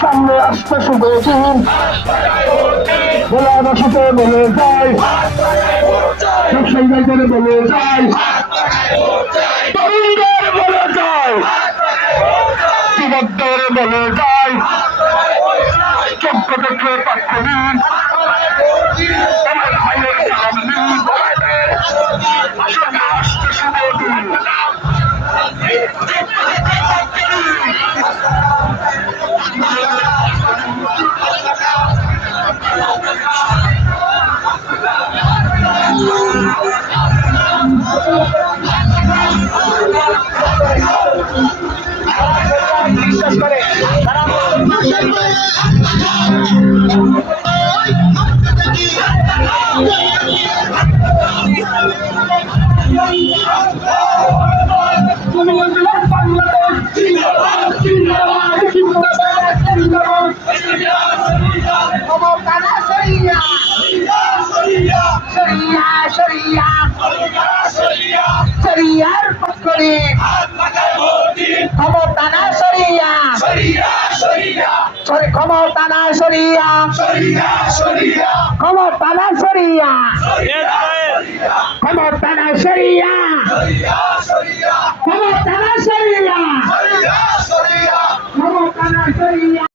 সামনে আসতে শুধু বলে বাসাতে বলে যায়, ব্যবসায়ী বাজারে বলে যায়, তরুণদের বলে যায়, যুবকদের বলে যায়, যোগ্য দেখে পাচ্ছে দিন আমার ভাইয়ের সালাম দিন, সামনে আসতে শুধু দিন। বিশ্বাস করে শরিয়ার পক্ষে ক্ষমতা না শরিয়া, ক্ষমতা না শরিয়া, ক্ষমতা না শরিয়া, ক্ষমতা না শরিয়া, ক্ষমতা না শরিয়া, ক্ষমতা না শরিয়া।